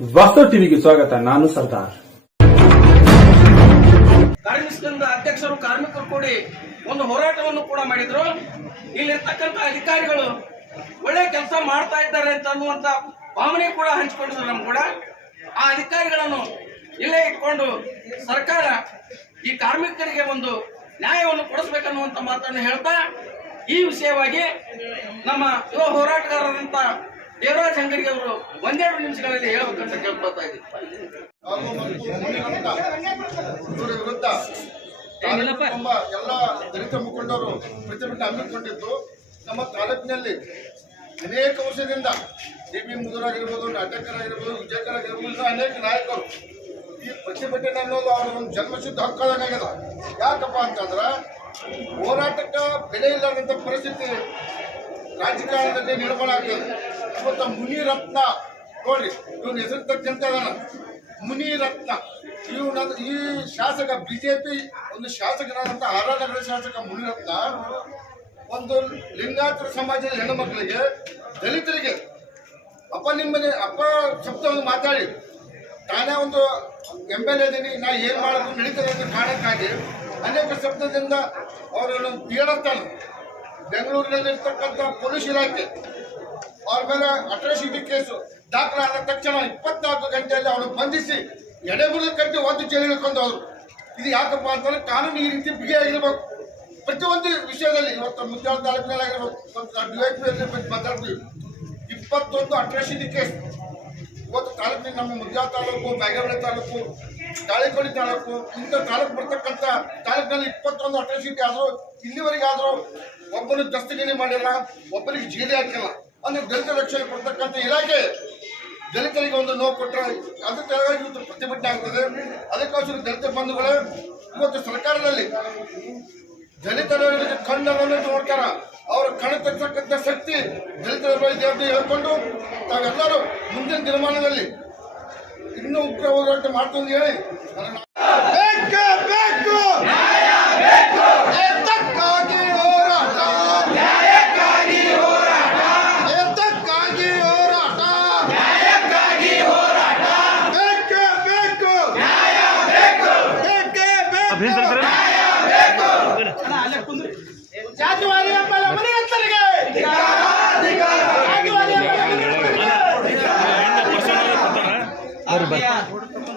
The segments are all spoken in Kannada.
ವಾಸ್ತವ ಟಿವಿಗೆ ಸ್ವಾಗತ. ನಾನು ಸರ್ದಾರ್. ಕಾರ್ಮಿಕ ಅಧ್ಯಕ್ಷರು ಕಾರ್ಮಿಕರು ಕೂಡಿ ಒಂದು ಹೋರಾಟವನ್ನು ಕೂಡ ಮಾಡಿದ್ರು. ಇಲ್ಲಿರ್ತಕ್ಕಂಥ ಅಧಿಕಾರಿಗಳು ಒಳ್ಳೆ ಕೆಲಸ ಮಾಡ್ತಾ ಇದ್ದಾರೆ ಅಂತ ಅನ್ನುವಂತ ಭಾವನೆ ಕೂಡ ಹಂಚಿಕೊಂಡಿದ್ರು. ನಮ್ ಕೂಡ ಆ ಅಧಿಕಾರಿಗಳನ್ನು ಇಲ್ಲೇ ಇಟ್ಕೊಂಡು ಸರ್ಕಾರ ಈ ಕಾರ್ಮಿಕರಿಗೆ ಒಂದು ನ್ಯಾಯವನ್ನು ಕೊಡಿಸಬೇಕನ್ನುವಂತ ಮಾತನ್ನು ಹೇಳ್ತಾ ಈ ವಿಷಯವಾಗಿ ನಮ್ಮ ಯುವ ಹೋರಾಟಗಾರರಂತ ದೇವರಾಜ್ ಅಂಗಡಿ ಅವರು ಒಂದೆರಡು ನಿಮಿಷಗಳಲ್ಲಿ ಹೇಳಬೇಕಂತ ಕೇಳ್ಕೊಳ್ತಾ ಇದ್ದೀವಿ. ವಿರುದ್ಧ ಎಲ್ಲ ದಲಿತ ಮುಖಂಡರು ಪ್ರತಿಭಟನೆ ಹಮ್ಮಿಕೊಂಡಿದ್ದು ನಮ್ಮ ತಾಲೂಕಿನಲ್ಲಿ ಅನೇಕ ವರ್ಷದಿಂದ ಡಿ.ಬಿ. ಮುದುರಾಗಿರ್ಬೋದು, ನಾಟಕರಾಗಿರ್ಬೋದು, ವಿಜಯಕರಾಗಿರ್ಬೋದು, ಅನೇಕ ನಾಯಕರು ಈ ಪ್ರತಿಭಟನೆ ಅನ್ನೋದು ಅವರ ಒಂದು ಜನ್ಮಸಿದ್ಧ ಹಕ್ಕದಾಗಿದೆ. ಯಾಕಪ್ಪ ಅಂತಂದ್ರೆ ಹೋರಾಟಕ್ಕೆ ಬೆಲೆ ಇಲ್ಲದಂಥ ಪರಿಸ್ಥಿತಿ ರಾಜಕಾರಣದಲ್ಲಿ ನಿರ್ಮಾಣ ಆಗ್ತದೆ. ಇವತ್ತು ಮುನಿರತ್ನ ನೋಡ್ರಿ, ಇವನ್ ಹೆಸರು ತಕ್ಕಂತ ಮುನಿರತ್ನ ಈ ಶಾಸಕ ಬಿಜೆಪಿ ಒಂದು ಶಾಸಕರಾದಂಥ ನಗರ ಶಾಸಕ ಮುನಿರತ್ನ ಒಂದು ಲಿಂಗಾಯತ ಸಮಾಜದ ಹೆಣ್ಣು ಮಕ್ಕಳಿಗೆ, ದಲಿತರಿಗೆ ಅಪ್ಪ ಶಬ್ದವನ್ನು ಮಾತಾಡಿ ನಾನೇ ಒಂದು MLA ಇದ್ದೀನಿ, ನಾ ಏನ್ ಮಾಡೋದು ನಡೀತದೆ ಅಂತ ಕಾರಣಕ್ಕಾಗಿ ಅನೇಕ ಶಬ್ದದಿಂದ ಅವರನ್ನು ಪೀಡಿಸ್ತಾನೆ. ಬೆಂಗಳೂರಿನಲ್ಲಿರ್ತಕ್ಕಂಥ ಪೊಲೀಸ್ ಇಲಾಖೆ ಅವ್ರ ಮೇಲೆ ಅಟ್ರಾಸಿಟಿ ಕೇಸು ದಾಖಲಾದ ತಕ್ಷಣ 24 ಗಂಟೆಯಲ್ಲಿ ಅವನು ಬಂಧಿಸಿ ಎಡೆಗುಳಿ ಕಟ್ಟಿ ಒಂದು ಜೈಲು ಹಿಡ್ಕೊಂಡು ಹೋದ್ರು. ಇದು ಯಾಕಪ್ಪ ಅಂತಂದ್ರೆ ಕಾನೂನು ಈ ರೀತಿ ಬಿಗಿಯಾಗಿರ್ಬೇಕು ಪ್ರತಿಯೊಂದು ವಿಷಯದಲ್ಲಿ. ಇವತ್ತು ಮುದ್ಯಾಳ ತಾಲೂಕಿನಲ್ಲಿ ಆಗಿರ್ಬೇಕು, DYP ಮಾತಾಡ್ತೀವಿ 21 ಅಟ್ರಾಸಿಟಿ ಕೇಸ್ ಇವತ್ತು ತಾಲೂಕಿನ ನಮ್ಮ ಮುದ್ಯಾಳ ತಾಲೂಕು, ಬ್ಯಾಗೇವಾಡಿ ತಾಲೂಕು, ತಾಳಿಕೋಡಿ ತಾಲೂಕು, ಇಂಥ ತಾಲೂಕು ಬರ್ತಕ್ಕಂಥ ತಾಲೂಕಿನಲ್ಲಿ 21 ಅಟ್ರಾಸಿಟಿ ಆದರೂ ಇಲ್ಲಿವರೆಗೆ ಆದರೂ ಒಬ್ಬರು ದಸ್ತಗಿರಿ ಮಾಡಿಲ್ಲ, ಒಬ್ಬರಿಗೆ ಜೈಲಿ ಹಾಕಿಲ್ಲ. ಅಂದ್ರೆ ದಲಿತ ರಕ್ಷಣೆ ಕೊಡ್ತಕ್ಕಂಥ ಇಲಾಖೆ ದಲಿತರಿಗೆ ಒಂದು ನೋವು ಕೊಟ್ಟರೆ ಅದಕ್ಕೆ ಇವತ್ತು ಪ್ರತಿಭಟನೆ ಆಗ್ತದೆ. ಅದಕ್ಕೋಸ್ಕರ ದಲಿತ ಬಂಧುಗಳೇ, ಇವತ್ತು ಸರ್ಕಾರದಲ್ಲಿ ದಲಿತರ ಕಣ್ಣನ್ನು ನೋಡ್ತಾರ, ಅವರ ಕಣ ತಕ್ಕಂಥ ಶಕ್ತಿ ದಲಿತರ ಇದೆ ಅಂತ ಹೇಳ್ಕೊಂಡು ತಾವೆಲ್ಲರೂ ಮುಂದಿನ ದಿನಮಾನದಲ್ಲಿ ಇನ್ನೂ ಉಗ್ರ ಹೋರಾಟ ಮಾಡ್ಕೊಂಡು ಹೇಳಿ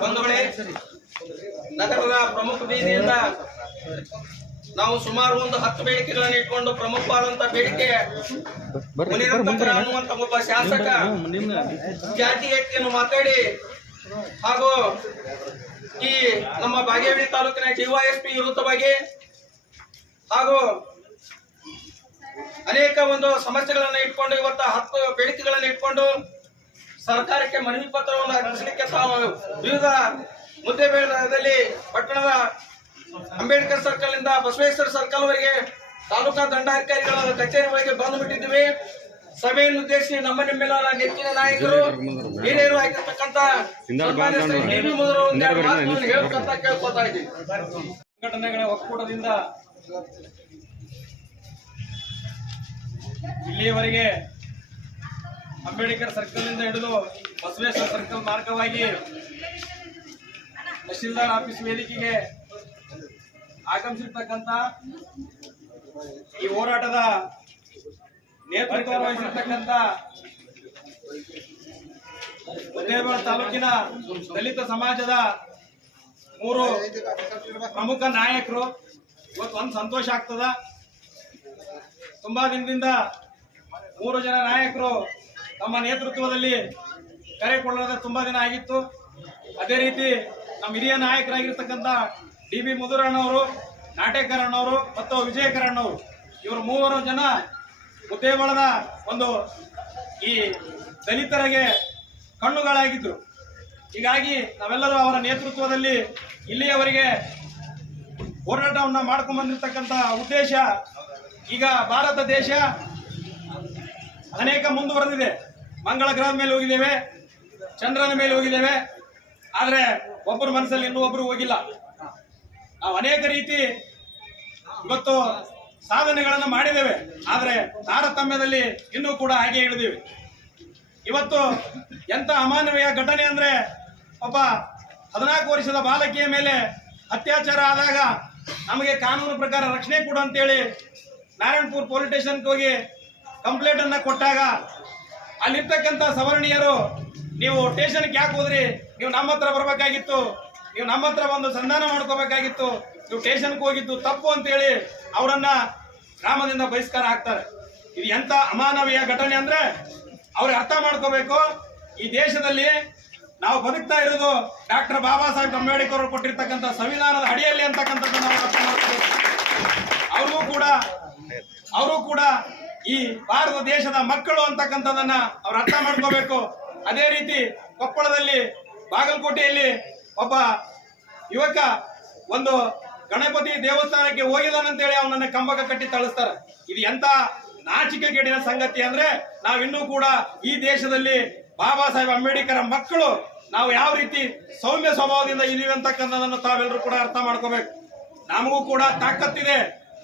ಬಂಧುಗಳೇ, ನಗರದ ಪ್ರಮುಖ ಬೀದಿಯಿಂದ ನಾವು ಸುಮಾರು ಒಂದು 10 ಬೇಡಿಕೆಗಳನ್ನು ಇಟ್ಕೊಂಡು ಪ್ರಮುಖವಾದಂತಹ ಬೇಡಿಕೆ ಮುನಿರತ್ನ ಅನ್ನುವಂತ ಒಬ್ಬ ಶಾಸಕ ಜಾತಿ ಎತ್ತಿಯನ್ನು ಮಾತಾಡಿ ಹಾಗೂ ಈ ನಮ್ಮ ಬಾಗೇವಾಡಿ ತಾಲೂಕಿನ DYSP ವಿರುದ್ಧವಾಗಿ ಹಾಗೂ ಅನೇಕ ಒಂದು ಸಮಸ್ಯೆಗಳನ್ನು ಇಟ್ಕೊಂಡು ಇವತ್ತು 10 ಬೇಡಿಕೆಗಳನ್ನು ಇಟ್ಕೊಂಡು ಸರ್ಕಾರಕ್ಕೆ ಮನವಿ ಪತ್ರವನ್ನು ರಚಿಸಲಿಕ್ಕೆ ತಾವು ವಿವಿಧ ಮುದ್ದೇಬೇಳದಲ್ಲಿ ಪಟ್ಟಣದ ಅಂಬೇಡ್ಕರ್ ಸರ್ಕಲ್ ಇಂದ ಬಸವೇಶ್ವರ ಸರ್ಕಲ್ ವರೆಗೆ ತಾಲೂಕಾ ದಂಡಾಧಿಕಾರಿಗಳ ಕಚೇರಿಗಳಿಗೆ ಬಂದು ಬಿಟ್ಟಿದ್ದೀವಿ. ಸಭೆಯನ್ನು ಉದ್ದೇಶಿಸಿ ನಮ್ಮ ನಿಮ್ಮೆಲ್ಲ ನೆಚ್ಚಿನ ನಾಯಕರು ಹಿರಿಯರು ಆಗಿರ್ತಕ್ಕಂಥ ಡಿ.ಬಿ. ಮುದುರು ಹೇಳ್ಬೇಕಂತ ಕೇಳ್ಕೊತಾ ಇದ್ದೀವಿ. ಸಂಘಟನೆಗಳ ಒಕ್ಕೂಟದಿಂದ ಇಲ್ಲಿಯವರೆಗೆ ಅಂಬೇಡ್ಕರ್ ಸರ್ಕಲ್ ಇಂದ ಹಿಡಿದು ಬಸವೇಶ್ವರ ಸರ್ಕಲ್ ಮಾರ್ಗವಾಗಿ ತಹಶೀಲ್ದಾರ್ ಆಫೀಸ್ ವೇದಿಕೆಗೆ ಆಗಮಿಸಿರ್ತಕ್ಕಂಥ ಈ ಹೋರಾಟದ ನೇತೃತ್ವ ವಹಿಸಿರ್ತಕ್ಕಂಥ ಮುದ್ದೇಬಿಹಾಳ ತಾಲೂಕಿನ ದಲಿತ ಸಮಾಜದ 3 ಪ್ರಮುಖ ನಾಯಕರು ಇವತ್ತು ಒಂದು ಸಂತೋಷ ಆಗ್ತದ. ತುಂಬಾ ದಿನದಿಂದ 3 ಜನ ನಾಯಕರು ತಮ್ಮ ನೇತೃತ್ವದಲ್ಲಿ ಕರೆ ಕೊಳ್ಳದೆ ತುಂಬಾ ದಿನ ಆಗಿತ್ತು. ಅದೇ ರೀತಿ ನಮ್ಮ ಹಿರಿಯ ನಾಯಕರಾಗಿರ್ತಕ್ಕಂಥ ಡಿ.ಬಿ. ಮುದುರಣ್ಣವರು, ನಾಟೇಕರಣ್ಣವರು ಮತ್ತು ವಿಜಯಕರಣ್ಣವರು, ಇವರು 3 ಜನ ಮುದ್ದೇಬಿಹಾಳದ ಒಂದು ಈ ದಲಿತರಿಗೆ ಕಣ್ಣುಗಳಾಗಿದ್ರು. ಹೀಗಾಗಿ ನಾವೆಲ್ಲರೂ ಅವರ ನೇತೃತ್ವದಲ್ಲಿ ಇಲ್ಲಿಯವರೆಗೆ ಹೋರಾಟವನ್ನು ಮಾಡ್ಕೊಂಡು ಬಂದಿರತಕ್ಕಂಥ ಉದ್ದೇಶ, ಈಗ ಭಾರತ ದೇಶ ಅನೇಕ ಮುಂದುವರೆದಿದೆ. ಮಂಗಳ ಗ್ರಹದ ಮೇಲೆ ಹೋಗಿದ್ದೇವೆ, ಚಂದ್ರನ ಮೇಲೆ ಹೋಗಿದ್ದೇವೆ, ಆದರೆ ಒಬ್ಬರ ಮನಸ್ಸಲ್ಲಿ ಇನ್ನೂ ಒಬ್ಬರು ಹೋಗಿಲ್ಲ. ನಾವು ಅನೇಕ ರೀತಿ ಇವತ್ತು ಸಾಧನೆಗಳನ್ನು ಮಾಡಿದ್ದೇವೆ, ಆದರೆ ತಾರತಮ್ಯದಲ್ಲಿ ಇನ್ನೂ ಕೂಡ ಹಾಗೆ ಇಳಿದಿವೆ. ಇವತ್ತು ಎಂತ ಅಮಾನವೀಯ ಘಟನೆ ಅಂದ್ರೆ ಒಬ್ಬ 14 ವರ್ಷದ ಬಾಲಕಿಯ ಮೇಲೆ ಅತ್ಯಾಚಾರ ಆದಾಗ ನಮಗೆ ಕಾನೂನು ಪ್ರಕಾರ ರಕ್ಷಣೆ ಕೊಡು ಅಂತೇಳಿ ನಾರಾಯಣಪುರ ಪೊಲೀಸ್ ಸ್ಟೇಷನ್ಗೆ ಹೋಗಿ ಕಂಪ್ಲೇಂಟ್ ಅನ್ನ ಕೊಟ್ಟಾಗ ಅಲ್ಲಿರ್ತಕ್ಕಂಥ ಸವರ್ಣೀಯರು, ನೀವು ಸ್ಟೇಷನ್ಗೆ ಯಾಕೆ ಹೋದ್ರಿ, ನೀವು ನಮ್ಮ ಹತ್ರ ಬರ್ಬೇಕಾಗಿತ್ತು, ನೀವು ನಮ್ಮ ಹತ್ರ ಬಂದು ಸಂಧಾನ ಮಾಡ್ಕೋಬೇಕಾಗಿತ್ತು, ನೀವು ಸ್ಟೇಷನ್ಗೆ ಹೋಗಿದ್ದು ತಪ್ಪು ಅಂತೇಳಿ ಅವರನ್ನ ಗ್ರಾಮದಿಂದ ಬಹಿಷ್ಕಾರ ಹಾಕ್ತಾರೆ. ಇದು ಎಂತ ಅಮಾನವೀಯ ಘಟನೆ ಅಂದ್ರೆ ಅವ್ರಿಗೆ ಅರ್ಥ ಮಾಡ್ಕೋಬೇಕು. ಈ ದೇಶದಲ್ಲಿ ನಾವು ಬದುಕ್ತಾ ಇರೋದು ಡಾಕ್ಟರ್ ಬಾಬಾ ಸಾಹೇಬ್ ಅಂಬೇಡ್ಕರ್ ಅವರು ಕೊಟ್ಟಿರ್ತಕ್ಕಂಥ ಸಂವಿಧಾನದ ಅಡಿಯಲ್ಲಿ ಅಂತಕ್ಕಂಥದ್ದು ನಾವು ಅರ್ಥ ಮಾಡ್ಕೋಬೇಕು. ಅವರು ಕೂಡ ಈ ಭಾರತ ದೇಶದ ಮಕ್ಕಳು ಅಂತಕ್ಕಂಥದನ್ನ ಅವ್ರು ಅರ್ಥ ಮಾಡ್ಕೋಬೇಕು. ಅದೇ ರೀತಿ ಕೊಪ್ಪಳದಲ್ಲಿ ಬಾಗಲಕೋಟೆಯಲ್ಲಿ ಒಬ್ಬ ಯುವಕ ಒಂದು ಗಣಪತಿ ದೇವಸ್ಥಾನಕ್ಕೆ ಹೋಗಿದಾನಂತೇಳಿ ಅವನನ್ನ ಕಂಬಕ ಕಟ್ಟಿ ತಳಿಸ್ತಾರೆ. ಇದು ಎಂತ ನಾಚಿಕೆಗೇಡಿನ ಸಂಗತಿ ಅಂದ್ರೆ ನಾವಿನ್ನೂ ಕೂಡ ಈ ದೇಶದಲ್ಲಿ ಬಾಬಾ ಸಾಹೇಬ್ ಅಂಬೇಡ್ಕರ್ ಮಕ್ಕಳು ನಾವು ಯಾವ ರೀತಿ ಸೌಮ್ಯ ಸ್ವಭಾವದಿಂದ ಇದೀವಿ ಅಂತಕ್ಕಂಥದನ್ನು ತಾವೆಲ್ಲರೂ ಕೂಡ ಅರ್ಥ ಮಾಡ್ಕೋಬೇಕು. ನಮಗೂ ಕೂಡ ತಾಕತ್ತಿದೆ,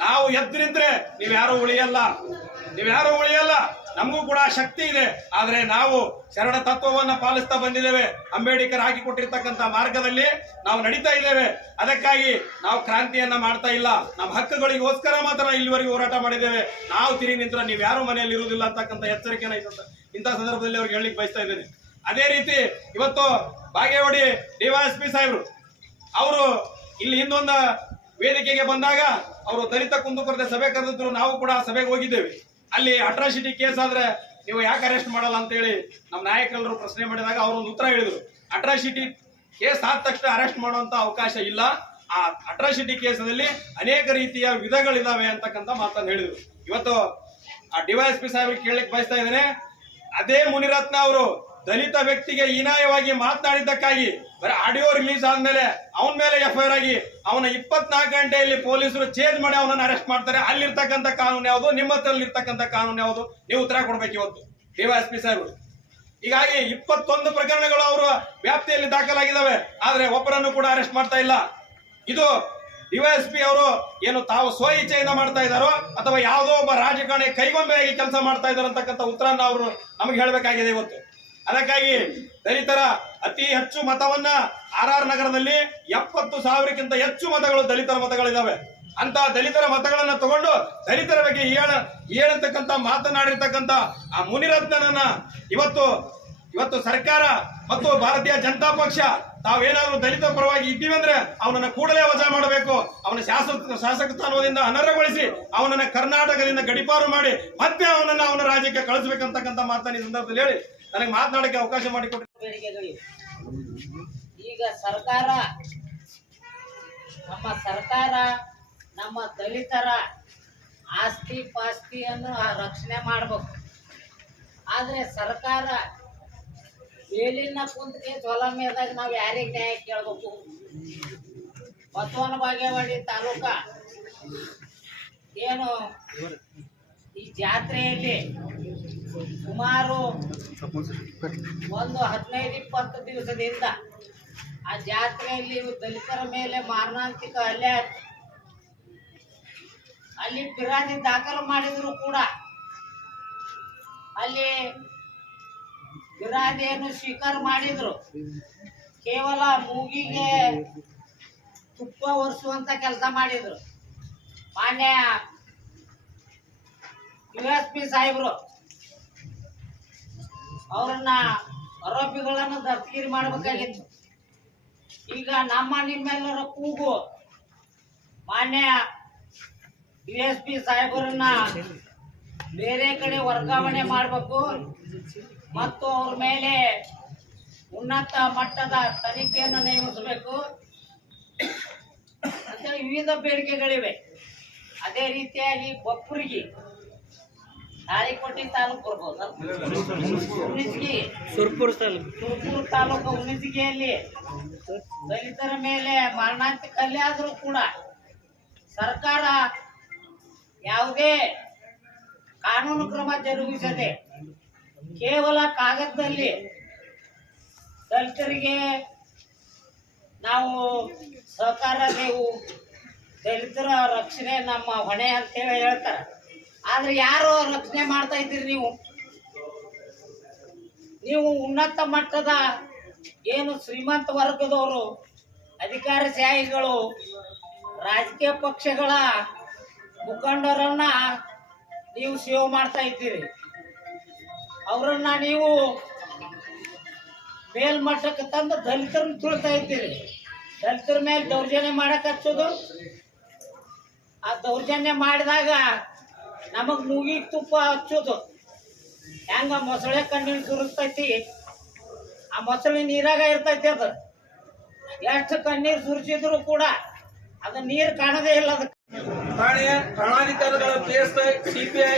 ನಾವು ಎದ್ರಿಂದ್ರೆ ನೀವ್ಯಾರು ಉಳಿಯಲ್ಲ, ನಮಗೂ ಕೂಡ ಶಕ್ತಿ ಇದೆ. ಆದ್ರೆ ನಾವು ಶರಣ ತತ್ವವನ್ನ ಪಾಲಿಸ್ತಾ ಬಂದಿದ್ದೇವೆ, ಅಂಬೇಡ್ಕರ್ ಹಾಕಿಕೊಟ್ಟಿರ್ತಕ್ಕಂಥ ಮಾರ್ಗದಲ್ಲಿ ನಾವು ನಡೀತಾ ಇದ್ದೇವೆ. ಅದಕ್ಕಾಗಿ ನಾವು ಕ್ರಾಂತಿಯನ್ನ ಮಾಡ್ತಾ ಇಲ್ಲ, ನಮ್ಮ ಹಕ್ಕುಗಳಿಗೋಸ್ಕರ ಮಾತ್ರ ಇಲ್ಲಿವರೆಗೂ ಹೋರಾಟ ಮಾಡಿದ್ದೇವೆ. ನಾವು ತಿರುಗಿ ನಿಂತರ ನೀವು ಯಾರು ಮನೆಯಲ್ಲಿ ಇರುವುದಿಲ್ಲ ಅಂತಕ್ಕಂಥ ಎಚ್ಚರಿಕೆನ ಇಂಥ ಸಂದರ್ಭದಲ್ಲಿ ಅವ್ರಿಗೆ ಹೇಳಲಿಕ್ಕೆ ಬಯಸ್ತಾ ಇದ್ದೇನೆ. ಅದೇ ರೀತಿ ಇವತ್ತು ಬಾಗೇವಾಡಿ ಡಿವೈಎಸ್ಪಿ ಸಾಹೇಬರು ಅವರು ಇಲ್ಲಿ ಇನ್ನೊಂದು ವೇದಿಕೆಗೆ ಬಂದಾಗ ಅವರು ದಲಿತ ಕುಂದುಕೊರತೆ ಸಭೆ ಕರೆದಿದ್ರು, ನಾವು ಕೂಡ ಸಭೆಗೆ ಹೋಗಿದ್ದೇವೆ. ಅಲ್ಲಿ ಅಟ್ರಾಸಿಟಿ ಕೇಸ್ ಆದ್ರೆ ನೀವು ಯಾಕೆ ಅರೆಸ್ಟ್ ಮಾಡಲ್ಲ ಅಂತ ಹೇಳಿ ನಮ್ಮ ನಾಯಕರೆಲ್ಲರೂ ಪ್ರಶ್ನೆ ಮಾಡಿದಾಗ ಅವರೊಂದು ಉತ್ತರ ಹೇಳಿದ್ರು, ಅಟ್ರಾಸಿಟಿ ಕೇಸ್ ಆದ ತಕ್ಷಣ ಅರೆಸ್ಟ್ ಮಾಡುವಂತ ಅವಕಾಶ ಇಲ್ಲ, ಆ ಅಟ್ರಾಸಿಟಿ ಕೇಸಲ್ಲಿ ಅನೇಕ ರೀತಿಯ ವಿಧಗಳಿದಾವೆ ಅಂತಕ್ಕಂಥ ಮಾತನ್ನು ಹೇಳಿದ್ರು. ಇವತ್ತು ಆ ಡಿವೈಎಸ್ಪಿ ಸಾಹೇಬ್ರಿಗೆ ಕೇಳಲಿಕ್ಕೆ ಬಯಸ್ತಾ ಇದ್ದೇನೆ, ಅದೇ ಮುನಿರತ್ನ ಅವರು ದಲಿತ ವ್ಯಕ್ತಿಗೆ ಹೀನಾಯವಾಗಿ ಮಾತನಾಡಿದ್ದಕ್ಕಾಗಿ ಬರೀ ಆಡಿಯೋ ರಿಲೀಸ್ ಆದ್ಮೇಲೆ ಅವನ ಮೇಲೆ FIR ಆಗಿ ಅವನ 24 ಗಂಟೆಯಲ್ಲಿ ಪೊಲೀಸರು ಚೇಂಜ್ ಮಾಡಿ ಅವನನ್ನು ಅರೆಸ್ಟ್ ಮಾಡ್ತಾರೆ. ಅಲ್ಲಿರ್ತಕ್ಕಂಥ ಕಾನೂನು ಯಾವುದು, ನಿಮ್ಮ ಹತ್ರದಲ್ಲಿ ಇರ್ತಕ್ಕಂಥ ಕಾನೂನು ಯಾವುದು, ನೀವು ಉತ್ತರ ಕೊಡ್ಬೇಕು ಇವತ್ತು ಡಿವೈಎಸ್ಪಿ ಸಾಹೇಬರು. ಹೀಗಾಗಿ 21 ಪ್ರಕರಣಗಳು ಅವರ ವ್ಯಾಪ್ತಿಯಲ್ಲಿ ದಾಖಲಾಗಿದ್ದಾವೆ, ಆದ್ರೆ ಒಬ್ಬರನ್ನು ಕೂಡ ಅರೆಸ್ಟ್ ಮಾಡ್ತಾ ಇಲ್ಲ. ಇದು ಡಿವೈಎಸ್ಪಿ ಅವರು ಏನು ತಾವು ಸ್ವ ಇಚ್ಛೆಯಿಂದ ಮಾಡ್ತಾ ಇದ್ದಾರೋ ಅಥವಾ ಯಾವುದೋ ಒಬ್ಬ ರಾಜಕಾರಣಿ ಕೈಗೊಂಬೆಯಾಗಿ ಕೆಲಸ ಮಾಡ್ತಾ ಇದ್ದಾರೆ ಅಂತಕ್ಕಂಥ ಉತ್ತರನ ಅವರು ನಮಗೆ ಹೇಳಬೇಕಾಗಿದೆ ಇವತ್ತು. ಅದಕ್ಕಾಗಿ ದಲಿತರ ಅತಿ ಹೆಚ್ಚು ಮತವನ್ನ RR ನಗರದಲ್ಲಿ 70,000ಕ್ಕಿಂತ ಹೆಚ್ಚು ಮತಗಳು ದಲಿತರ ಮತಗಳಿದಾವೆ. ಅಂತ ದಲಿತರ ಮತಗಳನ್ನ ತಗೊಂಡು ದಲಿತರ ಬಗ್ಗೆ ಹೇಳತಕ್ಕಂಥ ಮಾತನಾಡಿರ್ತಕ್ಕಂಥ ಆ ಮುನಿರತ್ನನನ್ನ ಇವತ್ತು ಸರ್ಕಾರ ಮತ್ತು ಭಾರತೀಯ ಜನತಾ ಪಕ್ಷ ತಾವೇನಾದ್ರೂ ದಲಿತ ಪರವಾಗಿ ಇದ್ದೀವಿ ಅಂದ್ರೆ ಅವನನ್ನ ಕೂಡಲೇ ವಜಾ ಮಾಡಬೇಕು. ಅವನ ಶಾಸಕ ಸ್ಥಾನದಿಂದ ಅನರ್ಹಗೊಳಿಸಿ ಅವನನ್ನ ಕರ್ನಾಟಕದಿಂದ ಗಡಿಪಾರು ಮಾಡಿ ಮತ್ತೆ ಅವನ ರಾಜ್ಯಕ್ಕೆ ಕಳಿಸಬೇಕಂತಕ್ಕಂಥ ಮಾತನ್ನ ಈ ಸಂದರ್ಭದಲ್ಲಿ ಹೇಳಿ ನನಗೆ ಮಾತನಾಡಕ್ಕೆ ಅವಕಾಶ ಮಾಡಿಕೊಟ್ಟು ಬೇಡಿಕೆಗಳಿವೆ. ಈಗ ನಮ್ಮ ಸರ್ಕಾರ ನಮ್ಮ ದಲಿತರ ಆಸ್ತಿ ಪಾಸ್ತಿಯನ್ನು ರಕ್ಷಣೆ ಮಾಡಬೇಕು. ಆದ್ರೆ ಸರ್ಕಾರ ಮೇಲಿನ ಕುಂತಿಗೆ ಸೌಲಭ್ಯದಾಗ ನಾವು ಯಾರಿಗೆ ನ್ಯಾಯ ಕೇಳಬೇಕು? ಬಸವನ ಬಾಗೇವಾಡಿ ತಾಲೂಕ ಏನು ಈ ಜಾತ್ರೆಯಲ್ಲಿ ಸುಮಾರು ಒಂದು 15-20 ದಿವಸದಿಂದ ಆ ಜಾತ್ರೆಯಲ್ಲಿ ದಲಿತರ ಮೇಲೆ ಮಾರಣಾಂತಿಕ ಹಲ್ಲೆ ಆಯ್ತು. ಅಲ್ಲಿ ಫಿರ್ಯಾದಿ ದಾಖಲು ಮಾಡಿದ್ರು ಕೂಡ ಅಲ್ಲಿ ಫಿರ್ಯಾದಿಯನ್ನು ಸ್ವೀಕಾರ ಮಾಡಿದ್ರು. ಕೇವಲ ಮೂಗಿಗೆ ತುಪ್ಪ ಒರೆಸುವಂತ ಕೆಲಸ ಮಾಡಿದ್ರು. ಮಾನ್ಯ DSP ಸಾಹೇಬರು ಅವರನ್ನ ಆರೋಪಿಗಳನ್ನು ದಸ್ತಗಿರಿ ಮಾಡಬೇಕಾಗಿತ್ತು. ಈಗ ನಿಮ್ಮೆಲ್ಲರ ಕೂಗು ಮಾನ್ಯ DSP ಸಾಹೇಬರನ್ನ ಬೇರೆ ಕಡೆ ವರ್ಗಾವಣೆ ಮಾಡಬೇಕು ಮತ್ತು ಅವ್ರ ಮೇಲೆ ಉನ್ನತ ಮಟ್ಟದ ತನಿಖೆಯನ್ನು ನೇಮಿಸಬೇಕು ಅಂತ ವಿವಿಧ ಬೇಡಿಕೆಗಳಿವೆ. ಅದೇ ರೀತಿಯಾಗಿ ಬಪ್ಪುರ್ಗಿ ತಾಳಿಕೋಟೆ ತಾಲೂಕು ಬರ್ಬೋದು, ಸುರ್ಪುರ್ ತಾಲೂಕು ಉಣಿಜಿಗೆಯಲ್ಲಿ ದಲಿತರ ಮೇಲೆ ಮಾರಣಾಂತಿಕ ಹಲ್ಲೆ ಆದರೂ ಕೂಡ ಸರ್ಕಾರ ಯಾವುದೇ ಕಾನೂನು ಕ್ರಮ ಜರುಗಿಸದೆ ಕೇವಲ ಕಾಗದದಲ್ಲಿ ದಲಿತರಿಗೆ ನಾವು ಸಹಕಾರ ದೇವು, ದಲಿತರ ರಕ್ಷಣೆ ನಮ್ಮ ಹೊಣೆ ಅಂತೇಳಿ ಹೇಳ್ತಾರೆ. ಆದ್ರೆ ಯಾರು ರಕ್ಷಣೆ ಮಾಡ್ತಾ ಇದ್ದೀರಿ ನೀವು? ನೀವು ಉನ್ನತ ಮಟ್ಟದ ಏನು ಶ್ರೀಮಂತ ವರ್ಗದವರು, ಅಧಿಕಾರಶಾಹಿಗಳು, ರಾಜಕೀಯ ಪಕ್ಷಗಳ ಮುಖಂಡರನ್ನ ನೀವು ಸೇವೆ ಮಾಡ್ತಾ ಇದ್ದೀರಿ. ಅವರನ್ನ ನೀವು ಮೇಲ್ಮಟ್ಟಕ್ಕೆ ತಂದು ದಲಿತರನ್ನ ತುಳಿತಾ ಇದ್ದೀರಿ. ದಲಿತರ ಮೇಲೆ ದೌರ್ಜನ್ಯ ಮಾಡಕ್ ಹಚ್ಚೋದು, ಆ ದೌರ್ಜನ್ಯ ಮಾಡಿದಾಗ ನಮಗ್ ಮೂಗಿಗೆ ತುಪ್ಪ ಹಚ್ಚೋದು. ಹೆಂಗ ಮೊಸಳೆ ಕಣ್ಣಿನ ಸುರಿಸ್ತೈತಿ, ಆ ಮೊಸಳೆ ನೀರಾಗ ಇರ್ತೈತಿ. ಅದು ಎಷ್ಟು ಕಣ್ಣೀರು ಸುರಿಸಿದ್ರು ಕೂಡ ಅದು ನೀರು ಕಾಣದೇ ಇಲ್ಲ. ಅದಕ್ಕೆ ಠಾಣಾಧಿಕಾರಿಗಳ PSI, CPI,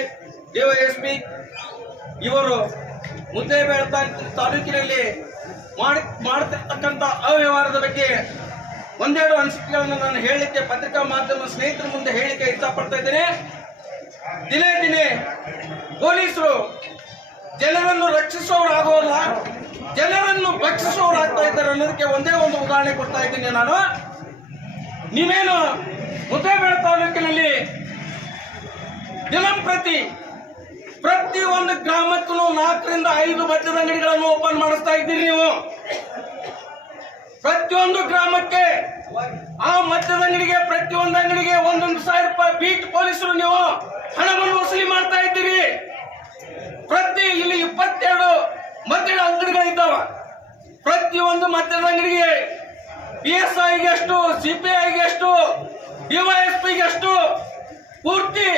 DYSP ಇವರು ಮುದ್ದೇಬೇಳೆ ತಾಲೂಕಿನಲ್ಲಿ ಮಾಡುತ್ತಿರ್ತಕ್ಕಂಥ ಅವ್ಯವಹಾರದ ಬಗ್ಗೆ ಒಂದೆರಡು ಅನಿಸಿಕೆಗಳನ್ನು ನಾನು ಹೇಳಲಿಕ್ಕೆ ಪತ್ರಿಕಾ ಮಾಧ್ಯಮ ಸ್ನೇಹಿತರ ಮುಂದೆ ಹೇಳಿಕೆ ಇಷ್ಟಪಡ್ತಾ ಇದ್ದೇನೆ. ದಿನೇ ದಿನೇ ಪೊಲೀಸರು ಜನರನ್ನು ರಕ್ಷಿಸುವವರಾಗೋಲ್ಲ, ಜನರನ್ನು ಭಕ್ಷಿಸುವವರಾಗ್ತಾ ಇದ್ದಾರೆ ಅನ್ನೋದಕ್ಕೆ ಒಂದೇ ಒಂದು ಉದಾಹರಣೆ ಕೊಡ್ತಾ ಇದ್ದೀನಿ ನಾನು. ನೀವೇನು ಮುದ್ದೇಬೇಳೆ ತಾಲೂಕಿನಲ್ಲಿ ದಿನಂಪ್ರತಿ ಪ್ರತಿ ಒಂದು ಗ್ರಾಮಕ್ಕೂ 4 ರಿಂದ 5 ಮದ್ಯದ ಅಂಗಡಿಗಳನ್ನು ಓಪನ್ ಮಾಡಿಸ್ತಾ ಇದ್ದೀರಿ ನೀವು. ಪ್ರತಿಯೊಂದು ಗ್ರಾಮಕ್ಕೆ ಆ ಮದ್ಯದ ಅಂಗಡಿಗೆ ಪ್ರತಿಯೊಂದು ಅಂಗಡಿಗೆ 1,000 ರೂಪಾಯಿ ಬೀಟ್ ಪೊಲೀಸರು ನೀವು ಹಣವನ್ನು ವಸೂಲಿ ಮಾಡ್ತಾ ಇದ್ದೀರಿ. ಇಲ್ಲಿ 22 ಮದ್ಯದ ಅಂಗಡಿಗಳಿದ್ದಾವ. ಪ್ರತಿಯೊಂದು ಮದ್ಯದ ಅಂಗಡಿಗೆ PSIಗೆ ಎಷ್ಟು, CPIಗೆ ಎಷ್ಟು, DYSPಗೆ ಎಷ್ಟು, ಪೂರ್ತಿ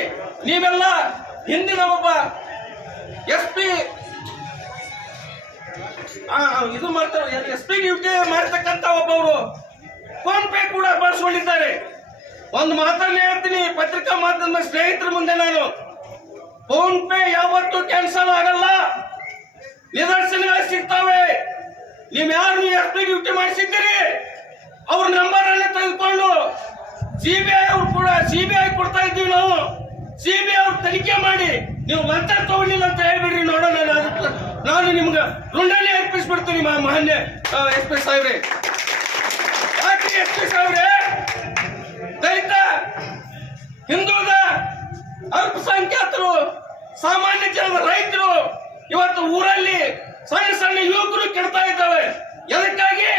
ನೀವೆಲ್ಲ ಹಿಂದಿನ ಒಬ್ಬ SP ಇದು ಮಾಡ್ತಾರೆ, SP ಡ್ಯೂಟಿ ಮಾಡ್ತಕ್ಕಂಥ ಒಬ್ಬವರು ಫೋನ್ ಪೇ ಕೂಡ ಬಳಸ್ಕೊಂಡಿದ್ದಾರೆ. ಒಂದು ಮಾತನ್ನ ಹೇಳ್ತೀನಿ ಪತ್ರಿಕಾ ಮಾಧ್ಯಮ ಸ್ನೇಹಿತರ ಮುಂದೆ, ನಾನು ಫೋನ್ ಪೇ ಯಾವತ್ತೂ ಕ್ಯಾನ್ಸಲ್ ಆಗಲ್ಲ, ನಿದರ್ಶನಗಳು ಸಿಗ್ತಾವೆ. ನೀವು ಯಾರು SP ಡ್ಯೂಟಿ ಮಾಡಿಸಿದ್ದೀರಿ ಅವ್ರ ನಂಬರ್ ಅನ್ನ ತೆಗೆದುಕೊಂಡು CBI ಅವ್ರು ಕೂಡ CBI ಕೊಡ್ತಾ ಇದ್ದೀವಿ ನಾವು. CBI ಅವ್ರು ತನಿಖೆ ಮಾಡಿ ನೀವು ಲಂಚ ತಗೊಂಡಿಲ್ಲ ಅಂತ ಹೇಳ್ಬಿಡ್ರಿ, ನೋಡೋಣ. ನಾನು ನಿಮ್ಗೆ ರುಂಡಲ್ಲಿ ಅರ್ಪಿಸ್ಬಿಡ್ತೀನಿ ಮಾನ್ಯ SP ಸಾಹೇಬ್ರೆ. ಯಾಕೆ SP ಸಾಹೇಬ್ರೆ, ದಲಿತ, ಹಿಂದುಳಿದ, ಅಲ್ಪಸಂಖ್ಯಾತರು, ಸಾಮಾನ್ಯ ಜನರ ರೈತರು ಇವತ್ತು ಊರಲ್ಲಿ ಸಣ್ಣ ಸಣ್ಣ ಯುವಕರು ಕೆಡ್ತಾ ಇದ್ದಾವೆ. ಎದಕ್ಕಾಗಿ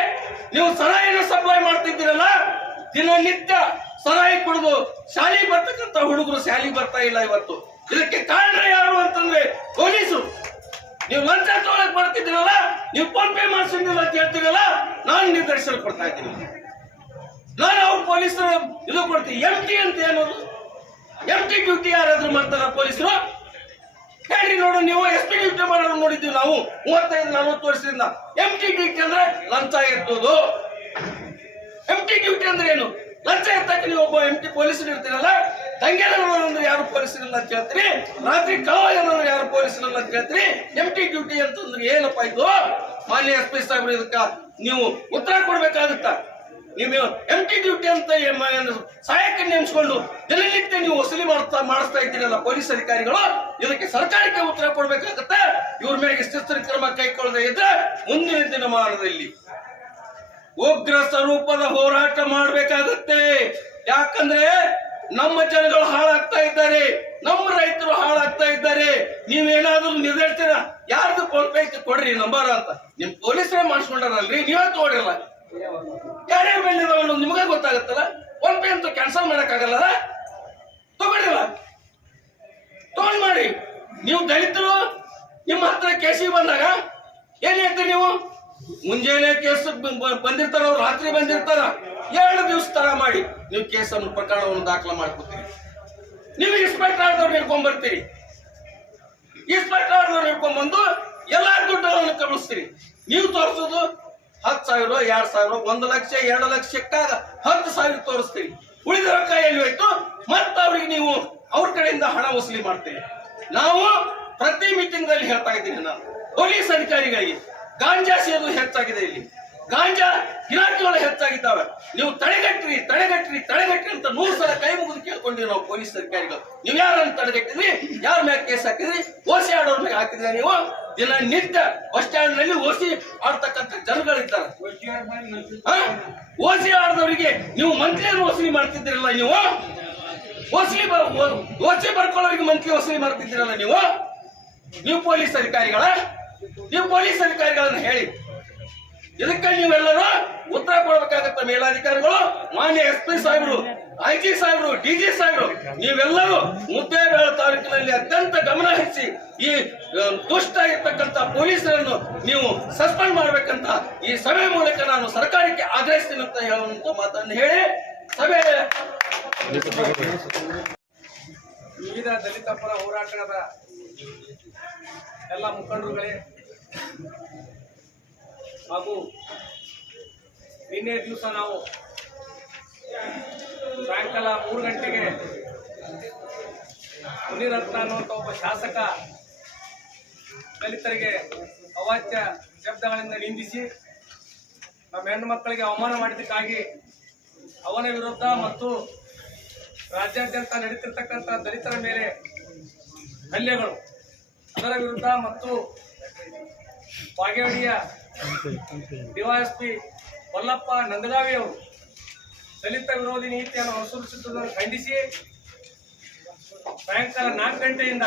ನೀವು ಸರಾಯಿನ ಸಪ್ಲೈ ಮಾಡ್ತಿದ್ದೀರಲ್ಲ, ದಿನನಿತ್ಯ ಸರಾಯಿ ಕುಡಿದು ಶಾಲೆಗೆ ಬರ್ತಕ್ಕಂಥ ಹುಡುಗರು ಶಾಲೆಗೆ ಬರ್ತಾ ಇಲ್ಲ ಇವತ್ತು. ಇದಕ್ಕೆ ಕಾರಣ ಯಾರು ಅಂತಂದ್ರೆ ಪೊಲೀಸರು. ನೀವು ಲಂಚ ತಗೊಳಕ್ ಬರ್ತಿದ್ದೀರಲ್ಲ, ನೀವು ಫೋನ್ ಪೇ ಮಾಡಿಸಿದ್ದಿಲ್ಲ ಅಂತ ಹೇಳ್ತೀರಲ್ಲ, ನಾನು ನಿರ್ದೇಶನ ಕೊಡ್ತಾ ಇದ್ದೀನಿ. ನಾನು ಅವ್ರು ಪೊಲೀಸರು ಇದು ಕೊಡ್ತೀನಿ. MT ಅಂತ ಏನದು, MT ಡ್ಯೂಟಿ ಯಾರಾದ್ರೂ ಮಾಡ್ತಾರ ಪೊಲೀಸರು? ಹೇಳಿ ನೋಡು. ನೀವು SP ಡ್ಯೂಟಿ ಮಾಡೋರು ನೋಡಿದ್ದೀವಿ ನಾವು 35-40 ವರ್ಷದಿಂದ. MT ಡ್ಯೂಟಿ ಅಂದ್ರೆ ಲಂಚ ಎತ್ತೋದು. MT ಡ್ಯೂಟಿ ಅಂದ್ರೆ ಏನು? ಲಂಚ ಎತ್ತಕ್ಕೆ ನೀವು ಒಬ್ಬ MT ಪೊಲೀಸರು ಇರ್ತೀರಲ್ಲ, ದಂಗೆನವರು ಯಾರು ಪೊಲೀಸರಿಲ್ಲ ಅಂತ ಹೇಳ್ತೀರಿ, ರಾತ್ರಿ ಕಳವಾಯನವರು ಯಾರು ಪೊಲೀಸರಿಲ್ಲ ಅಂತ ಹೇಳ್ತೀರಿ. MT ಡ್ಯೂಟಿ ಅಂತಂದ್ರೆ ಏನಪ್ಪಾ ಇದು? ಮಾನ್ಯ SP ಸಾಹೇಬ್ರು ಇದಕ್ಕ ನೀವು ಉತ್ತರ ಕೊಡ್ಬೇಕಾಗುತ್ತಾ? ನೀವು MT ಡ್ಯೂಟಿ ಅಂತ ಸಹಾಯಕ ನೇಮಿಸಿಕೊಂಡು ದಿನನಿತ್ಯ ನೀವು ವಸೂಲಿ ಮಾಡಿಸ್ತಾ ಇದ್ದೀರಲ್ಲ ಪೊಲೀಸ್ ಅಧಿಕಾರಿಗಳು, ಇದಕ್ಕೆ ಸರ್ಕಾರಕ್ಕೆ ಉತ್ತರ ಕೊಡ್ಬೇಕಾಗತ್ತೆ. ಇವ್ರ ಮೇಲೆ ಶಿಸ್ತಿನ ಕ್ರಮ ಕೈಗೊಳ್ಳದೆ ಇದ್ರೆ ಮುಂದಿನ ದಿನಮಾನದಲ್ಲಿ ಉಗ್ರ ಸ್ವರೂಪದ ಹೋರಾಟ ಮಾಡಬೇಕಾಗುತ್ತೆ. ಯಾಕಂದ್ರೆ ನಮ್ಮ ಜನಗಳು ಹಾಳಾಗ್ತಾ ಇದ್ದಾರೆ, ನಮ್ಮ ರೈತರು ಹಾಳಾಗ್ತಾ ಇದ್ದಾರೆ. ನೀವೇನಾದ್ರೂ ನಿರ್ದೇಶನ ಯಾರ್ದು ಫೋನ್ ಪೇ ಕೊಡ್ರಿ ನಂಬರ್ ಅಂತ ನಿಮ್ ಪೊಲೀಸರೇ ಮಾಡಿಸ್ಕೊಂಡಾರಲ್ರಿ, ನೀವೇ ತಗೊಳ್ಳಿಲ್ಲ. ಯಾರ್ಯಾರು ಬಂದಿದ್ದಾವಲ್ಲ ನಿಮ್ಗೆ ಗೊತ್ತಾಗತ್ತಲ್ಲ. ಫೋನ್ ಪೇ ಅಂತೂ ಕ್ಯಾನ್ಸಲ್ ಮಾಡಕ್ಕಾಗಲ್ಲ, ತಗೊಳ್ಳಿಲ್ಲ, ತಗೊಂಡ್ ಮಾಡಿ. ನೀವು ದಲಿತರು ನಿಮ್ಮ ಹತ್ರ ಕೇಸಿಗೆ ಬಂದಾಗ ಏನ್ ಹೇಳ್ತೀರಿ ನೀವು? ಮುಂಜಾನೆ ಕೇಸ್ ಬಂದಿರ್ತಾರ, ಅವ್ರು ರಾತ್ರಿ ಬಂದಿರ್ತಾರ, 2 ದಿವಸ ತರ ಮಾಡಿ ನೀವು ಕೇಸನ್ನು ಪ್ರಕರಣವನ್ನು ದಾಖಲೆ ಮಾಡ್ಕೊತೀರಿ. ನೀವು ಇನ್ಸ್ಪೆಕ್ಟರ್ ಆದವ್ರು ಹಿಡ್ಕೊಂಡ್ ಬರ್ತೀರಿ. ಇನ್ಸ್ಪೆಕ್ಟರ್ ಆದವ್ರು ಹಿಡ್ಕೊಂಡ್ ಬಂದು ಎಲ್ಲಾ ದುಡ್ಡುಗಳನ್ನು ಕಳಿಸ್ತೀರಿ. ನೀವು ತೋರಿಸೋದು 10,000, 2,000, 1 ಲಕ್ಷ, 2 ಲಕ್ಷಕ್ಕಾಗ 10,000 ತೋರಿಸ್ತೀರಿ. ಉಳಿದ ರೊಕ್ಕ ಎಲ್ಲಿ ಹೋಯ್ತು? ಮತ್ತೆ ಅವ್ರಿಗೆ ನೀವು ಅವ್ರ ಕಡೆಯಿಂದ ಹಣ ವಸೂಲಿ ಮಾಡ್ತೀರಿ. ನಾವು ಪ್ರತಿ ಮೀಟಿಂಗ್ ದಲ್ಲಿ ಹೇಳ್ತಾ ಇದ್ದೀನಿ, ನಾನು ಪೊಲೀಸ್ ಅಧಿಕಾರಿಗಳಿಗೆ ಗಾಂಜಾ ಸೇದು ಹೆಚ್ಚಾಗಿದೆ. ಇಲ್ಲಿ ಗಾಂಜಾ ಗಿರಾಕಿಗಳು ಹೆಚ್ಚಾಗಿದ್ದಾವೆ. ನೀವು ತಡೆಗಟ್ಟಿ ಅಂತ 100 ಸಲ ಕೈ ಮುಗಿದು ಕೇಳ್ಕೊಂಡಿವಿ ನಾವು ಪೊಲೀಸ್ ಅಧಿಕಾರಿಗಳು. ನೀವು ಯಾರನ್ನು ತಡೆಗಟ್ಟಿದ್ರಿ? ಯಾರ ಮೇಲೆ ಕೇಸ್ ಹಾಕಿದ್ರಿ? ಓಸಿ ಆಡೋರ್ ಮೇಲೆ ಹಾಕಿದ್ರೆ ನೀವು ದಿನನಿತ್ಯ ಬಸ್ ಸ್ಟ್ಯಾಂಡ್ ನಲ್ಲಿ ಓಸಿ ಆಡ್ತಕ್ಕಂಥ ಜನಗಳಿದ್ದಾರೆ. ಓಸಿ ಆಡದವರಿಗೆ ನೀವು ಮಂತ್ಲಿಯನ್ನು ವಸೂಲಿ ಮಾಡ್ತಿದ್ದೀರಲ್ಲ, ನೀವು ಓಸಿ ಬರ್ಕೊಳ್ಳೋರಿಗೆ ಮಂತ್ಲಿ ವಸೂಲಿ ಮಾಡ್ತಿದ್ದೀರಲ್ಲ ನೀವು ಪೊಲೀಸ್ ಅಧಿಕಾರಿಗಳ. ನೀವು ಪೊಲೀಸ್ ಅಧಿಕಾರಿಗಳನ್ನ ಹೇಳಿ. ಇದಕ್ಕೆ ನೀವೆಲ್ಲರೂ ಉತ್ತರ ಕೊಡಬೇಕಾಗತ್ತ. ಮೇಲಾಧಿಕಾರಿಗಳು, ಮಾನ್ಯ SP ಸಾಹೇಬರು, IG ಸಾಹೇಬರು, DG ಸಾಹೇಬರು, ನೀವೆಲ್ಲರೂ ಮುದ್ದೇಬೇಳ ತಾಲೂಕಿನಲ್ಲಿ ಅತ್ಯಂತ ಗಮನ ಹರಿಸಿ ಈ ದುಷ್ಟ ಇರ್ತಕ್ಕಂಥ ಪೊಲೀಸರನ್ನು ನೀವು ಸಸ್ಪೆಂಡ್ ಮಾಡಬೇಕಂತ ಈ ಸಭೆ ಮೂಲಕ ನಾನು ಸರ್ಕಾರಕ್ಕೆ ಆಗ್ರಹಿಸ್ತೀನಿ ಅಂತ ಹೇಳುವಂತ ಮಾತನ್ನು ಹೇಳಿ ಸಭೆ. ವಿವಿಧ ದಲಿತ ಪರ ಹೋರಾಟದ ಎಲ್ಲ ಮುಖಂಡರುಗಳೇ ಹಾಗೂ ನಿನ್ನೆ ದಿವಸ ನಾವು ಸಾಯಂಕಾಲ 3 ಗಂಟೆಗೆ ಮುನಿರತ್ನ ಅನ್ನುವಂಥ ಒಬ್ಬ ಶಾಸಕ ದಲಿತರಿಗೆ ಅವಾಚ್ಯ ಶಬ್ದಗಳಿಂದ ನಿಂದಿಸಿ ನಮ್ಮ ಹೆಣ್ಣು ಮಕ್ಕಳಿಗೆ ಅವಮಾನ ಮಾಡಿದ್ದಕ್ಕಾಗಿ ಅವನ ವಿರುದ್ಧ ಮತ್ತು ರಾಜ್ಯಾದ್ಯಂತ ನಡೀತಿರ್ತಕ್ಕಂಥ ದಲಿತರ ಮೇಲೆ ಹಲ್ಲೆಗಳು, ಅದರ ವಿರುದ್ಧ ಮತ್ತು ಬಾಗೇವಾಡಿಯ DYSP ವಲ್ಲಪ್ಪ ನಂದಗಾವಿ ಅವರು ದಲಿತ ವಿರೋಧಿ ನೀತಿಯನ್ನು ಅನುಸರಿಸುವುದನ್ನು ಖಂಡಿಸಿ ಸಾಯಂಕಾಲ 4 ಗಂಟೆಯಿಂದ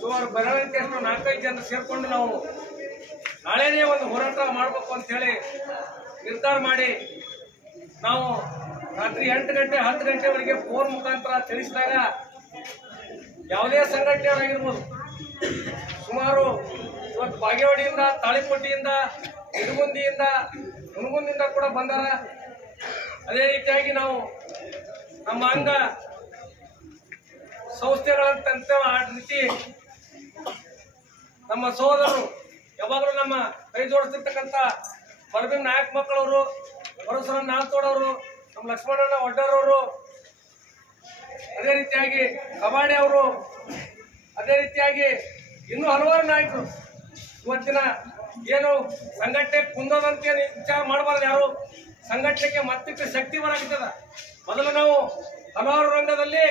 ಸುಮಾರು ಬರವಣಿಗೆಯಷ್ಟು 4-5 ಜನ ಸೇರಿಕೊಂಡು ನಾವು ನಾಳೆನೇ ಒಂದು ಹೋರಾಟ ಮಾಡಬೇಕು ಅಂತ ಹೇಳಿ ನಿರ್ಧಾರ ಮಾಡಿ ನಾವು ರಾತ್ರಿ 8 ಗಂಟೆ 10 ಗಂಟೆವರೆಗೆ ಫೋನ್ ಮುಖಾಂತರ ತಿಳಿಸಿದಾಗ ಯಾವುದೇ ಸಂಘಟನೆಯವರಾಗಿರ್ಬೋದು, ಸುಮಾರು ಇವತ್ತು ಬಾಗೇವಾಡಿಯಿಂದ, ತಾಳಿಕೋಟೆಯಿಂದ, ಇಡಗುಂದಿಯಿಂದ, ಹುನಗುಂದಿಯಿಂದ ಕೂಡ ಬಂದಾರ. ಅದೇ ರೀತಿಯಾಗಿ ನಾವು ನಮ್ಮ ಅಂಗ ಸಂಸ್ಥೆಗಳಂತ ಆ ರೀತಿ ನಮ್ಮ ಸಹೋದರರು ಯಾವಾಗಲೂ ನಮ್ಮ ಕೈ ಜೋಡಿಸ್ತಿರ್ತಕ್ಕಂಥ ಪರಬಿನ್ ನಾಯಕ್ ಮಕ್ಕಳವರು, ಪರಶುರಾಮ್ ನಾಲ್ತೋಡವರು, ನಮ್ಮ ಲಕ್ಷ್ಮಣಣ್ಣ ಒಡ್ಡರವರು, ಅದೇ ರೀತಿಯಾಗಿ ಕಬಾಡಿ ಅವರು, ಅದೇ ರೀತಿಯಾಗಿ ಇನ್ನೂ ಹಲವಾರು ನಾಯಕರು ಇವತ್ತಿನ ಏನು ಸಂಘಟನೆ ಕುಂದೋದಂತ ವಿಚಾರ ಮಾಡಬಾರ್ದು. ಯಾರು ಸಂಘಟನೆಗೆ ಮತ್ತಿಟ್ಟು ಶಕ್ತಿ ಬರಾಗ್ತದ. ಮೊದಲು ನಾವು ಹಲವಾರು ರಂಗದಲ್ಲಿ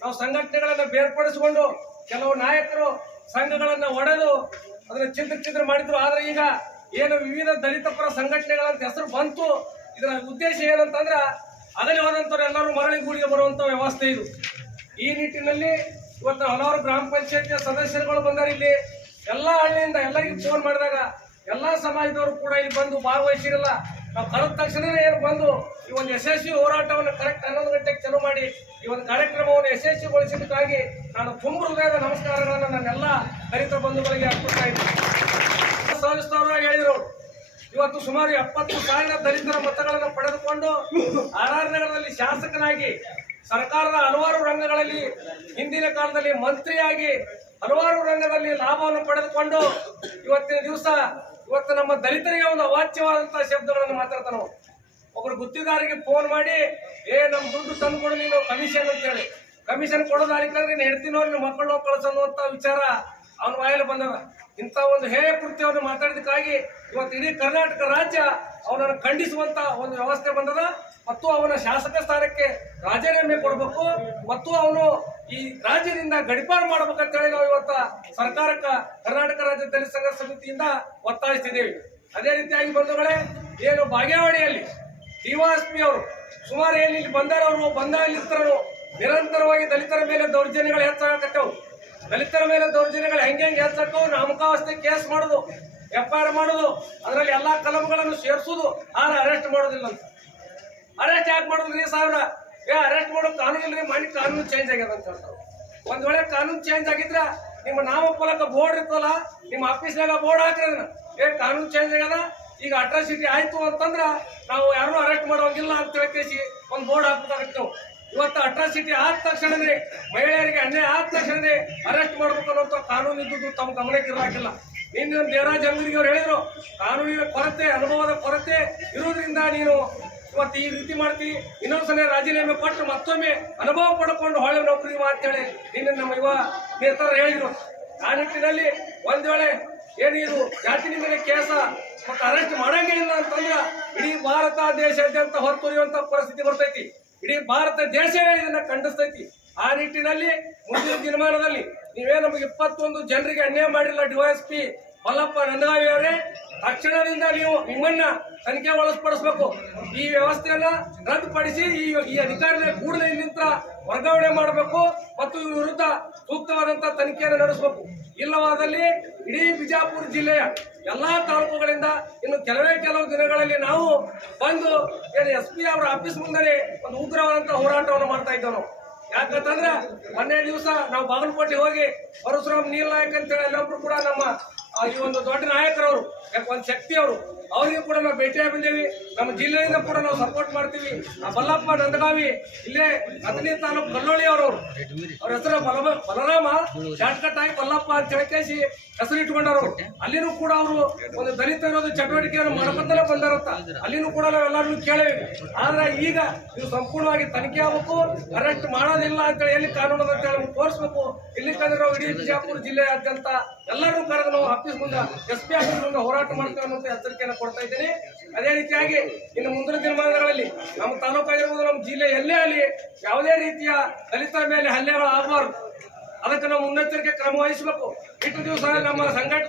ನಾವು ಸಂಘಟನೆಗಳನ್ನು ಬೇರ್ಪಡಿಸಿಕೊಂಡು ಕೆಲವು ನಾಯಕರು ಸಂಘಗಳನ್ನು ಒಡೆದು ಅದನ್ನು ಚಿಂದ್ರ ಮಾಡಿದ್ರು. ಆದರೆ ಈಗ ಏನು ವಿವಿಧ ದಲಿತ ಪರ ಸಂಘಟನೆಗಳಂತ ಹೆಸರು ಬಂತು, ಇದರ ಉದ್ದೇಶ ಏನಂತಂದ್ರೆ ಅಗಲಿ ಹೋದಂಥವ್ರು ಎಲ್ಲರೂ ಮರಳಿ ಗೂಡಿಗೆ ಬರುವಂಥ ವ್ಯವಸ್ಥೆ ಇದು. ಈ ನಿಟ್ಟಿನಲ್ಲಿ ಇವತ್ತು ಹಲವಾರು ಗ್ರಾಮ ಪಂಚಾಯತಿಯ ಸದಸ್ಯರುಗಳು ಬಂದಾರೆ. ಇಲ್ಲಿ ಎಲ್ಲ ಹಳ್ಳಿಯಿಂದ ಎಲ್ಲರಿಗೂ ಫೋನ್ ಮಾಡಿದಾಗ ಎಲ್ಲ ಸಮಾಜದವರು ಕೂಡ ಇಲ್ಲಿ ಬಂದು ಭಾಗವಹಿಸಿರಲ್ಲ. ನಾವು ಕರೆದ ತಕ್ಷಣವೇ ಏನು ಬಂದು ಈ ಒಂದು ಯಶಸ್ವಿ ಹೋರಾಟವನ್ನು ಕರೆಕ್ಟ್ 11 ಗಂಟೆಗೆ ಚಾಲೂ ಮಾಡಿ ಈ ಒಂದು ಕಾರ್ಯಕ್ರಮವನ್ನು ಯಶಸ್ವಿಗೊಳಿಸಿದ್ದಕ್ಕಾಗಿ ನಾನು ತುಂಬ ಹೃದಯದ ನಮಸ್ಕಾರಗಳನ್ನು ನನ್ನೆಲ್ಲ ದಲಿತ ಬಂಧುಗಳಿಗೆ ಅರ್ಪಿಸ್ತಾ ಇದ್ದೀನಿ. ಸಹಜಸ್ಥವರು ಹೇಳಿದರು, ಇವತ್ತು ಸುಮಾರು 70,000 ದಲಿತರ ಮತಗಳನ್ನು ಪಡೆದುಕೊಂಡು RR ನಗರದಲ್ಲಿ ಶಾಸಕನಾಗಿ ಸರ್ಕಾರದ ಹಲವಾರು ರಂಗಗಳಲ್ಲಿ ಹಿಂದಿನ ಕಾಲದಲ್ಲಿ ಮಂತ್ರಿಯಾಗಿ ಹಲವಾರು ರಂಗದಲ್ಲಿ ಲಾಭವನ್ನು ಪಡೆದುಕೊಂಡು ಇವತ್ತಿನ ದಿವಸ ಇವತ್ತು ನಮ್ಮ ದಲಿತರಿಗೆ ಒಂದು ಅವಾಚ್ಯವಾದಂತಹ ಶಬ್ದಗಳನ್ನು ಮಾತಾಡ್ತಾನ. ಒಬ್ಬರು ಗುತ್ತಿದಾರಿಗೆ ಫೋನ್ ಮಾಡಿ, ನಮ್ಮ ದುಡ್ಡು ತಂದು ಕೊಡು ನೀನು ಕಮಿಷನ್ ಅಂತ ಹೇಳಿ, ಕಮಿಷನ್ ಕೊಡೋದಾರಿಕಂದ್ರೆ ನೀನು ಹೆಡ್ತಿನೋ ನಿನ್ನ ಮಕ್ಕಳು ಕಳಿಸೋನ್ನುವಂತ ವಿಚಾರ ಅವನ ಬಾಯಲ್ಲಿ ಬಂದದ. ಇಂಥ ಒಂದು ಹೇಯ ಕೃತ್ಯವನ್ನು ಮಾತಾಡಿದಕ್ಕಾಗಿ ಇವತ್ತು ಇಡೀ ಕರ್ನಾಟಕ ರಾಜ್ಯ ಅವನನ್ನು ಖಂಡಿಸುವಂತ ಒಂದು ವ್ಯವಸ್ಥೆ ಬಂದದ. ಮತ್ತು ಅವನ ಶಾಸಕ ಸ್ಥಾನಕ್ಕೆ ರಾಜೀನಾಮೆ ಕೊಡಬೇಕು ಮತ್ತು ಅವನು ಈ ರಾಜ್ಯದಿಂದ ಗಡಿಪಾರು ಮಾಡಬೇಕಂತ ಹೇಳಿ ನಾವು ಇವತ್ತ ಸರ್ಕಾರಕ್ಕೆ ಕರ್ನಾಟಕ ರಾಜ್ಯ ದಲಿತ ಸಂಘರ್ಷ ಸಮಿತಿಯಿಂದ ಒತ್ತಾಯಿಸ್ತಿದ್ದೇವೆ. ಅದೇ ರೀತಿಯಾಗಿ ಬಂಧುಗಳೇ, ಏನು ಬಾಗೇವಾಡಿಯಲ್ಲಿ DYSP ಅವರು ಸುಮಾರು ಏನು ಇಲ್ಲಿ ಬಂದವರು ಬಂದಾಗಿರ್ತಾರೋ ನಿರಂತರವಾಗಿ ದಲಿತರ ಮೇಲೆ ದೌರ್ಜನ್ಯಗಳು ಹೆಚ್ಚಾಗತ್ತವು. ದಲಿತರ ಮೇಲೆ ದೌರ್ಜನ್ಯಗಳು ಹೆಂಗೆ ಹೆಚ್ಚಾಕವು, ನಾಮಕಾವಸ್ಥೆ ಕೇಸ್ ಮಾಡೋದು, FIR ಮಾಡೋದು, ಅದರಲ್ಲಿ ಎಲ್ಲಾ ಕಲಂಗಳನ್ನು ಸೇರಿಸೋದು, ಆದ್ರೆ ಅರೆಸ್ಟ್ ಮಾಡೋದಿಲ್ಲ ಅಂತ. ಅರೆಸ್ಟ್ ಯಾಕೆ ಮಾಡೋದ್ರಿ ಸಾಹೇಬ್ರ? ಅರೆಸ್ಟ್ ಮಾಡೋ ಕಾನೂನು ಇಲ್ರಿ, ಮಾಡಿ ಕಾನೂನು ಚೇಂಜ್ ಆಗ್ಯದ ಅಂತ ಹೇಳ್ತಾರೆ. ಒಂದ್ ವೇಳೆ ಕಾನೂನು ಚೇಂಜ್ ಆಗಿದ್ರ ನಿಮ್ಮ ನಾಮಫಲಕ ಬೋರ್ಡ್ ಇರ್ತಲ್ಲ, ನಿಮ್ಮ ಆಫೀಸ್ನಾಗ ಬೋರ್ಡ್ ಹಾಕ್ರಿ ಅದನ್ನ, ಕಾನೂನು ಚೇಂಜ್ ಆಗ್ಯದ, ಈಗ ಅಟ್ರಾಸಿಟಿ ಆಯ್ತು ಅಂತಂದ್ರ ನಾವು ಯಾರು ಅರೆಸ್ಟ್ ಮಾಡೋಂಗಿಲ್ಲ ಅಂತ ಹೇಳಿ ಒಂದು ಬೋರ್ಡ್ ಹಾಕ್ಬೇಕಾಗತ್ತೆ. ಇವತ್ತು ಅಟ್ರಾಸಿಟಿ ಆದ ತಕ್ಷಣನೇ, ಮಹಿಳೆಯರಿಗೆ ಅನ್ಯಾಯ ಆದ ತಕ್ಷಣನೇ ಅರೆಸ್ಟ್ ಮಾಡ್ಬೇಕು ಅನ್ನೋ ಕಾನೂನು ಇದ್ದುದು ತಮ್ಮ ಗಮನಕ್ಕೆ ಇರಾಕಿಲ್ಲ. ನಿನ್ನ ದೇವರಾಜ್ ಅಂಗಡಿಗೆ ಅವ್ರು ಹೇಳಿದ್ರು, ಕಾನೂನಿನ ಕೊರತೆ, ಅನುಭವದ ಕೊರತೆ ಇರುವುದರಿಂದ ನೀನು ಇವತ್ತು ಈ ರೀತಿ ಮಾಡ್ತೀವಿ, ಇನ್ನೊಂದ್ಸಲ ರಾಜೀನಾಮೆ ಕೊಟ್ಟು ಮತ್ತೊಮ್ಮೆ ಅನುಭವ ಪಡ್ಕೊಂಡು ಹೊಳೆ ನೌಕರಿ ಅಂತೇಳಿ ನಿನ್ನ ನಮ್ಮ ಯುವ ನೇತಾರರು ಹೇಳಿದ್ರು. ಆ ನಿಟ್ಟಿನಲ್ಲಿ ಒಂದ್ ವೇಳೆ ಏನು ಇದು ಜಾತಿ ನಿಂದನೆ ಕೇಸ ಮತ್ತು ಅರೆಸ್ಟ್ ಮಾಡಂಗೇ ಇಲ್ಲ ಅಂತಂದ್ರೆ ಇಡೀ ಭಾರತ ದೇಶಾದ್ಯಂತ ಹೊರತುರಿಯುವಂತ ಪರಿಸ್ಥಿತಿ ಬರ್ತೈತಿ. ಇಡೀ ಭಾರತ ದೇಶವೇ ಇದನ್ನ ಖಂಡಿಸ್ತೈತಿ. ಆ ನಿಟ್ಟಿನಲ್ಲಿ ಮುಂದಿನ ದಿನಮಾನದಲ್ಲಿ ನೀವೇ ನಮಗೆ 21 ಜನರಿಗೆ ಅನ್ಯಾಯ ಮಾಡಿಲ್ಲ DYSP ವಲ್ಲಪ್ಪ ನಂದಗಾವಿ ಅವರೇ, ತಕ್ಷಣದಿಂದ ನೀವು ನಿಮ್ಮನ್ನ ತನಿಖೆ ಒಳಪಡಿಸಬೇಕು. ಈ ವ್ಯವಸ್ಥೆಯನ್ನ ರದ್ದುಪಡಿಸಿ ಈ ಅಧಿಕಾರಿಗಳ ಕೂಡಲೇ ಇಲ್ಲಿಂದ ವರ್ಗಾವಣೆ ಮಾಡಬೇಕು ಮತ್ತು ಇವ್ರ ವಿರುದ್ಧ ಸೂಕ್ತವಾದಂತಹ ತನಿಖೆಯನ್ನು ನಡೆಸಬೇಕು. ಇಲ್ಲವಾದಲ್ಲಿ ಇಡೀ ಬಿಜಾಪುರ ಜಿಲ್ಲೆಯ ಎಲ್ಲಾ ತಾಲೂಕುಗಳಿಂದ ಇನ್ನು ಕೆಲವು ದಿನಗಳಲ್ಲಿ ನಾವು ಬಂದು ಏನು SP ಅವರ ಆಫೀಸ್ ಮುಂದೆ ಒಂದು ಉಗ್ರವಾದಂತಹ ಹೋರಾಟವನ್ನು ಮಾಡ್ತಾ ಇದ್ದೇವೆ ನಾವು. ಯಾಕಂತಂದ್ರೆ ಮೊನ್ನೆ ದಿವಸ ನಾವು ಬಾಗಲಕೋಟೆ ಹೋಗಿ ಪರಶುರಾಮ್ ನೀಲ್ ನಾಯಕ್ ಅಂತೇಳಿ ಎಲ್ಲೊಬ್ರು ಕೂಡ ನಮ್ಮ ಈ ಒಂದು ದೊಡ್ಡ ನಾಯಕರವರು ಒಂದು ಶಕ್ತಿ ಅವರು ಅವರಿಗೂ ಕೂಡ ನಾವು ಭೇಟಿಯಾಗಿ ಬಂದೇವಿ. ನಮ್ಮ ಜಿಲ್ಲೆಯಿಂದ ಕೂಡ ನಾವು ಸಪೋರ್ಟ್ ಮಾಡ್ತೀವಿ. ಬಲ್ಲಪ್ಪ ನಂದಗಾವಿ ಇಲ್ಲೇ 15 ತಾಲೂಕು ಕಲ್ಲೋಳಿ ಅವರವರು ಅವ್ರ ಹೆಸರು ಬಲರಾಮ ಶಾರ್ಟ್ಕಟ್ ಆಗಿ ಬಲ್ಲಪ್ಪ ಅಂತ ಹೇಳಿ ಹೆಸರು ಇಟ್ಕೊಂಡವರು. ಅಲ್ಲಿನೂ ಕೂಡ ಅವರು ಒಂದು ದಲಿತ ವಿರೋಧಿ ಚಟುವಟಿಕೆಯನ್ನು ಮಾಡ್ಕೊಂತಲೇ ಬಂದಾರಂತ. ಅಲ್ಲಿನೂ ಕೂಡ ನಾವೆಲ್ಲರೂ ಕೇಳೇವಿ. ಆದ್ರೆ ಈಗ ನೀವು ಸಂಪೂರ್ಣವಾಗಿ ತನಿಖೆ ಆಗಬೇಕು, ಅರೆಸ್ಟ್ ಮಾಡೋದಿಲ್ಲ ಅಂತೇಳಿ ಎಲ್ಲಿ ಕಾನೂನು ಅಂತ ಹೇಳಿ ತೋರಿಸ್ಬೇಕು. ಇಲ್ಲಿ ಕಂದ್ರೆ ನಾವು ಇಡೀ ಬಿಜಾಪುರ ಜಿಲ್ಲೆಯಾದ್ಯಂತ ಎಲ್ಲರೂ ಕರೆದು ನಾವು ಆಫೀಸ್ ಮುಂದೆ SP ಆಫೀಸ್ ಮುಂದೆ ಹೋರಾಟ ಮಾಡ್ತೇವೆ ಅನ್ನೋ ಎಚ್ಚರಿಕೆಯನ್ನು ಕೊಡ್ತಾ ಇದ್ದೀನಿ. ಅದೇ ರೀತಿಯಾಗಿ ಇನ್ನು ಮುಂದಿನ ದಿನಮಾನಗಳಲ್ಲಿ ನಮ್ಮ ತಾಲೂಕಾಗಿರ್ಬೋದು, ನಮ್ಮ ಜಿಲ್ಲೆ ಎಲ್ಲೇ ಅಲ್ಲಿ ಯಾವುದೇ ರೀತಿಯ ದಲಿತರ ಮೇಲೆ ಹಲ್ಲೆಗಳು ಆಗಬಾರ್ದು. ಅದಕ್ಕೆ ನಾವು ಮುನ್ನೆಚ್ಚರಿಕೆ ಕ್ರಮ ವಹಿಸಬೇಕು. ಇಷ್ಟು ದಿವಸ ನಮ್ಮ ಸಂಘಟನೆ